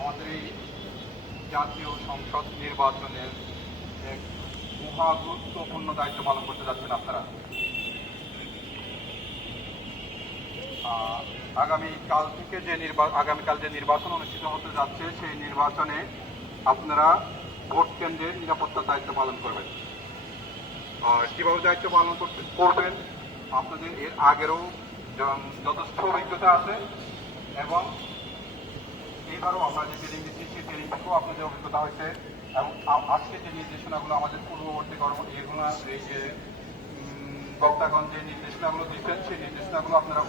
আমাদের এই জাতীয় সংসদ নির্বাচনের এক মহা গুরুত্বপূর্ণ দায়িত্ব পালন করতে যাচ্ছেন আপনারা। আগামীকাল যে নির্বাচন অনুষ্ঠিত হতে যাচ্ছে সেই নির্বাচনে আপনারা ভোট কেন্দ্রের নিরাপত্তার দায়িত্ব পালন করবেন। কিভাবে দায়িত্ব পালন করবেন, আপনাদের এর আগেরও যথেষ্ট অভিজ্ঞতা আছে এবং এইবারও আমরা যে ট্রেনিং দিচ্ছি সেই ট্রেনিং থেকেও আপনাদের অভিজ্ঞতা হয়েছে এবং আজকে যে নির্দেশনাগুলো আমাদের পূর্ববর্তী এগুলো এই যে বক্তাগণ যে নির্দেশনাগুলো দিচ্ছেন সেই নির্দেশনাগুলো আপনারা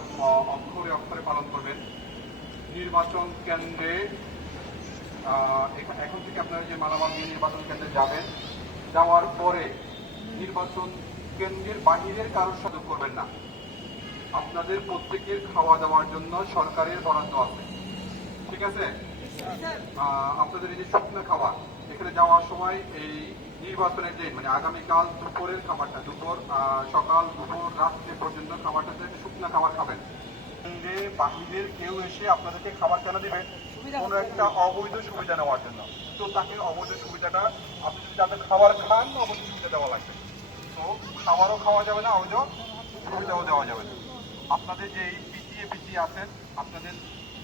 অক্ষরে অক্ষরে পালন করবেন। নির্বাচন কেন্দ্রে এখন থেকে আপনারা যে মালামাল দিয়ে নির্বাচন কেন্দ্রে যাবেন, যাওয়ার পরে নির্বাচন কেন্দ্রের বাহিরের কারোর সাথে করবেন না। আপনাদের প্রত্যেকের খাওয়া দাওয়ার জন্য সরকারের বরাদ্দ আছে, ঠিক আছে? আপনাদের এই যে শুকনো খাবার, এখানে যাওয়ার সময় এই নির্বাচনের দিন মানে আগামীকাল দুপুরের খাবারটা সকাল দুপুর রাত্রে পর্যন্ত খাবারটা শুকনো খাবার খাবেন। বাহিরের কেউ এসে আপনাদেরকে খাবার কেন দিবেন? কোনো একটা অবৈধ সুবিধা নেওয়ার জন্য। তো তাকে অবৈধ সুবিধাটা আপনি যদি তাদের খাবার খান অবৈধ সুবিধা দেওয়া লাগবে। তো খাবারও খাওয়া যাবে না, অবৈধ সুবিধাও দেওয়া যাবে না। আপনাদের যে পিছিয়ে আছেন আপনাদের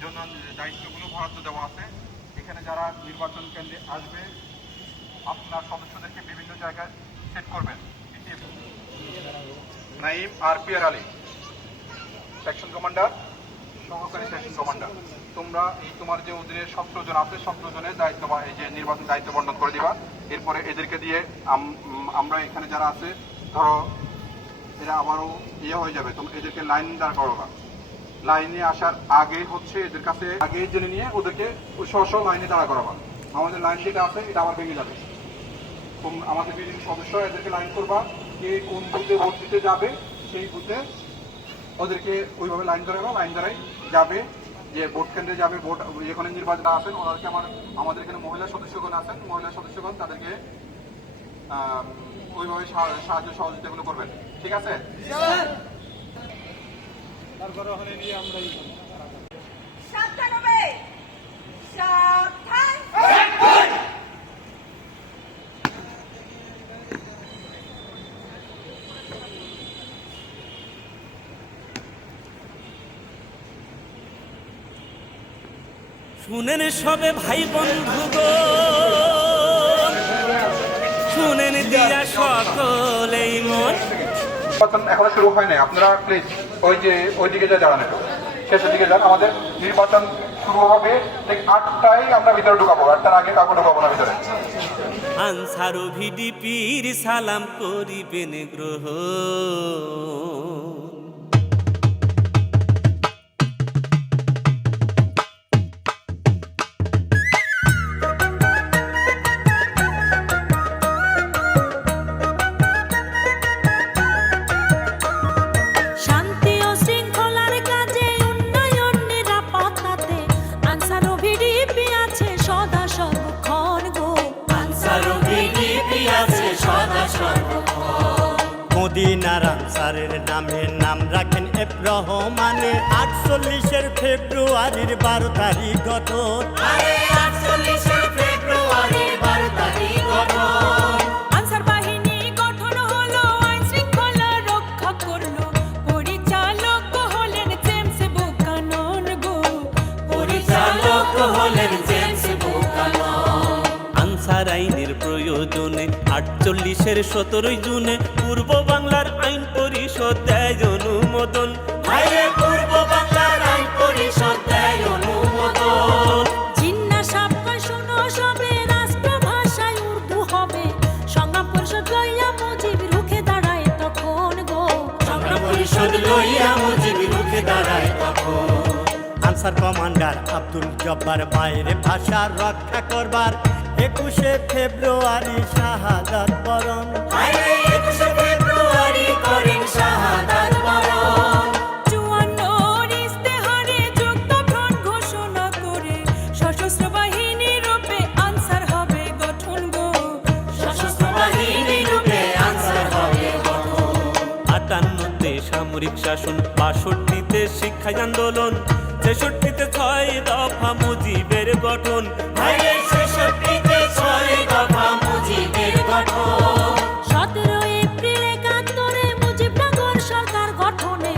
জন্য দায়িত্বগুলো বরাদ্দ দেওয়া আছে। এখানে যারা নির্বাচন কেন্দ্রে আসবে আপনার সদস্যদেরকে বিভিন্ন জায়গায় সেট করবেন। নাইম আরপিআর আলী, সেকশন কমান্ডার, সহকারী সেকশন কমান্ডার, তোমরা এই তোমার যে ওদের 17 জন আছে 17 জনের দায়িত্ব বা এই যে নির্বাচন দায়িত্ব বন্টন করে দিবা। এরপরে এদেরকে দিয়ে আমরা এখানে যারা আছে ধরো এরা আবারও হয়ে যাবে, তোমরা এদেরকে লাইন দাঁড় করবা। লাইনে আসার আগে হচ্ছে এদের কাছে আগে জেনে নিয়ে ওদেরকে স্ব লাইনে দাঁড়া করাবা। আমাদের লাইন যেটা আছে এটা আবার ভেঙে যাবে। আমাদের বিভিন্ন সদস্য এদেরকে লাইন করবা, কে কোন বুথে ভোট দিতে যাবে সেই বুথে ওদেরকে ওইভাবে লাইন ধরাবা। লাইন ধরাই যাবে যে ভোট কেন্দ্রে যাবে, ভোট যেখানে নির্বাচন আছেন ওদেরকে আমাদের এখানে মহিলা সদস্যগণ আছেন, মহিলা সদস্যগণ তাদেরকে ওইভাবে সাহায্য সহযোগিতাগুলো করবেন, ঠিক আছে? তারপরে ওখানে নিয়ে আমরা শুনেন সবে ভাই বন্ধু গো, শুনেন দিয়া সকলেই মন। এখনো শুরু হয় নাই, আপনারা প্লিজ ওই দিকে যা যান, একটু শেষের দিকে যান। আমাদের নির্বাচন শুরু হবে ঠিক 8টায়, আমরা ভিতরে ঢুকাবো। 8টার আগে কাউকে ঢুকাবো না ভিতরে। আনসার ভিডিপির সালাম করিবেন গ্রহণ। মদিনার আনসারের নামে নাম রাখেন এফ রহমানের। 48 ফেব্রুয়ারির 12 তারিখ গঠন। আনসার বাহিনী গঠন হলো, আইন শৃঙ্খলা রক্ষা করলো। পরিচালক হলেন জেমস বুকানন গো, পরিচালক হলেন জেমস বুকানন। আনসার আইনের প্রয়োজনে 48 17 জুনে পূর্ব বাংলার আইন পরিষদ দেয় অনুমোদন। পূর্ব বাংলার আইন পরিষদ দেয় অনুমোদন। জিন্না সাবকা শোনো সবে, রাষ্ট্রভাষায় উর্দু হবে। সংগ্রাম পরিষদ লইয়া মুজিব রুখে দাঁড়ায় তখন গো, সংগ্রাম পরিষদ লইয়া মুজিব রুখে দাঁড়ায় তখন। আনসার কমান্ডার আব্দুল জব্বার বাইরে ভাষা রক্ষা করবার 21 ফেব্রুয়ারি শাহাদাত বরণ। 21 ফেব্রুয়ারি করেন শাহাদাত বরণ। 54 ইস্তেহারে যুদ্ধক্ষণ ঘোষণা করে সশস্ত্র বাহিনী রূপে আনসার হবে গঠন গো, সশস্ত্র বাহিনী রূপে আনসার হবে গঠন। 58 সামরিক শাসন, 62 শিক্ষা আন্দোলন, ছেষট্টিতে 6 দফা মুজিবের গঠন, ভাইরে 66তে 6 দফা মুজিবের গঠন। 17 এপ্রিল 71 মুজিবনগর সরকার গঠনে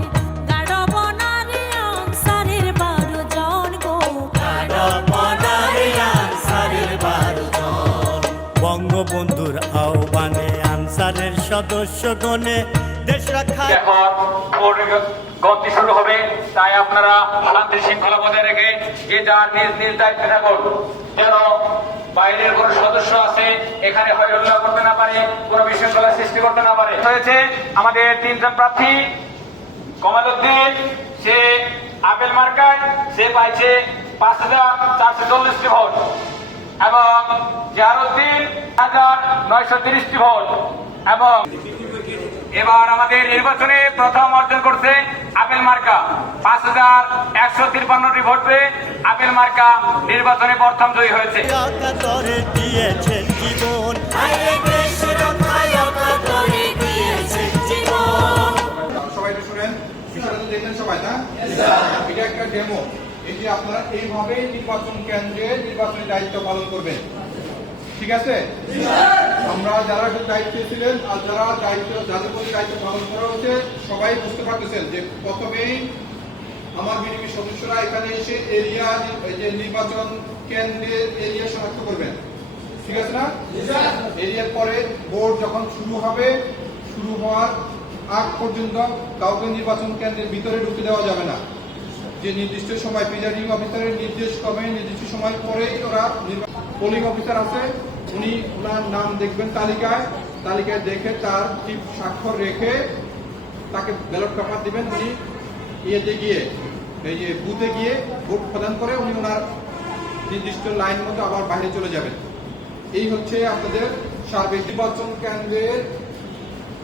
গাঢ় বনারে আনসারের 12 জন গো। বনারে আনসারের 12 জন। বঙ্গবন্ধুর আহ্বানে আনসারের সদস্যগণে দেশ রক্ষায় এখন ভোট গতি শুরু হবে, তাই আপনারা শান্তি শৃঙ্খলা বজায় রেখে যে যার নিজ নিজ দায়িত্বে থাকুন, যেন বাইরের কোন সদস্য আছে এখানে হইহল্লা করতে না পারে, কোন বিশৃঙ্খলা সৃষ্টি করতে না পারে। হয়েছে আমাদের 3 জন প্রার্থী। কমাল উদ্দিন সে আপেল মার্কায় সে পাইছে 5440টি ভোট এবং জিয়ারউদ্দিন 1930টি ভোট। এবং এবার আমাদের নির্বাচনে প্রথম অর্জন করছে আপেল মার্কা 5153টি ভোট পেয়ে আপেল মার্কা নির্বাচনে প্রথম জয়ী হয়েছে। একাত্তরে দিয়েছেন জীবন, ভাইরে দেশ রক্ষায় একাত্তরে দিয়েছেন জীবন। সবাই একটু শুনেন, বিষয়টা তো দেখলেন সবাই না? এটা একটা ডেমো। এই যে আপনারা এইভাবে নির্বাচন কেন্দ্রে নির্বাচনী দায়িত্ব পালন করবেন, ঠিক আছে? আমরা যারা দায়িত্বে ছিলেন আর যারা যাদের প্রতি দায়িত্ব পালন করা হচ্ছে সবাই বুঝতে পারতেছেন যে প্রথমেই আমার বিডিবি সদস্যরা এখানে এসে এরিয়া যে নির্বাচন কেন্দ্রের এরিয়া শনাক্ত করবেন, ঠিক আছে না? এরিয়ার পরে ভোট যখন শুরু হবে, শুরু হওয়ার আগ পর্যন্ত কাউকে নির্বাচন কেন্দ্রের ভিতরে ঢুকতে দেওয়া যাবে না। যে নির্দিষ্ট সময় প্রিজাইডিং অফিসারের নির্দেশ ক্রমে নির্দিষ্ট সময় পরেই ওরা পোলিং অফিসার আছে, উনি ওনার নাম দেখবেন তালিকায় দেখে তার টিপ স্বাক্ষর রেখে তাকে ব্যালট পেপার দিবেন। উনি ইয়েতে গিয়ে এই যে বুথে গিয়ে ভোট প্রদান করে উনি ওনার নির্দিষ্ট লাইন মতো আবার বাইরে চলে যাবেন। এই হচ্ছে আপনাদের সার্বিক নির্বাচন কেন্দ্রের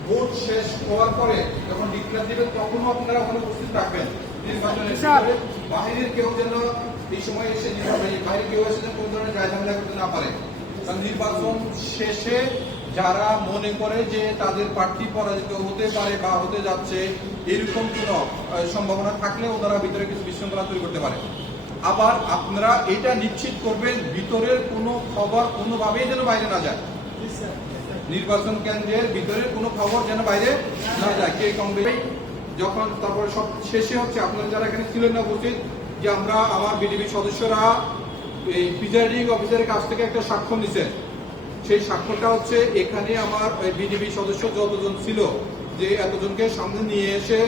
ভোট শেষ হওয়ার পরে যখন ডিক্লেয়ার দিবেন তখনও আপনারা ওখানে উপস্থিত থাকবেন। নির্বাচনের বাইরের কেউ যেন এই সময় এসে বাইরে কেউ এসে যেন কোন ধরনের দায় ঝামেলা করতে না পারে। কারণ নির্বাচন শেষে যারা মনে করে যে তাদের প্রার্থী পরাজিত হতে পারে বা হতে যাচ্ছে এরকম কোন সম্ভাবনা থাকলে ওনারা ভিতরে কিছু বিশৃঙ্খলা তৈরি করতে পারে। আবার আপনারা এটা নিশ্চিত করবেন ভিতরের কোনো খবর কোনোভাবেই যেন বাইরে না যায়। নির্বাচন কেন্দ্রের ভিতরের কোনো খবর যেন বাইরে না যায়। কে কংগ্রেস যখন তারপরে সব শেষে হচ্ছে আপনারা যারা এখানে ছিলেন না উপস্থিত, যে আমরা আমার বিডিবি সদস্যরা এই প্রিজাইডিং অফিসারের কাছ থেকে একটা স্বাক্ষর নিছেন। সেই স্বাক্ষরটা হচ্ছে এখানে আমার বিডিবি সদস্য যতজন ছিল যে এতজনকে সামনে নিয়ে এসে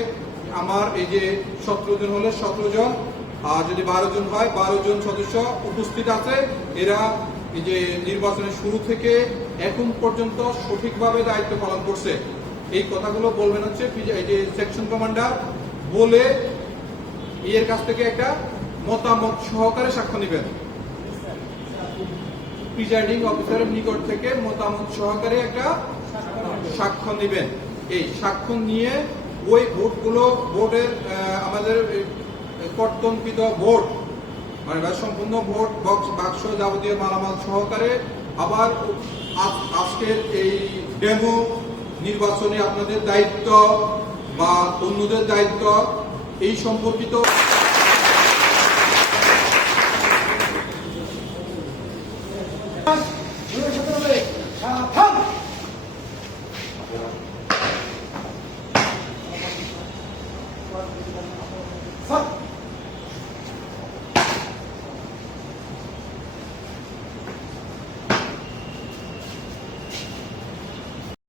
আমার এই যে 17 জন হলে 17 জন, আর যদি 12 জন হয় 12 জন সদস্য উপস্থিত আছে। এরা এই যে নির্বাচনের শুরু থেকে এখন পর্যন্ত সঠিকভাবে দায়িত্ব পালন করছে। এই কথাগুলো বলবেন হচ্ছে এই যে সেকশন কমান্ডার বলে এর কাছ থেকে একটা মতামত সহকারে সাক্ষ্য নেবেন। প্রিজাইডিং অফিসারের নিকট থেকে মতামত সহকারে একটা সাক্ষ্য নেবেন। এই সাক্ষ্য নিয়ে ওই ভোটগুলো ভোটের আমাদের কর্তনকৃত ভোট মানে সম্পূর্ণ ভোট বাক্স যাবতীয় মালামাল সহকারে আবার আজকের এই ডেমো নির্বাচনে আপনাদের দায়িত্ব বা অন্যদের দায়িত্ব এই সম্পর্কিত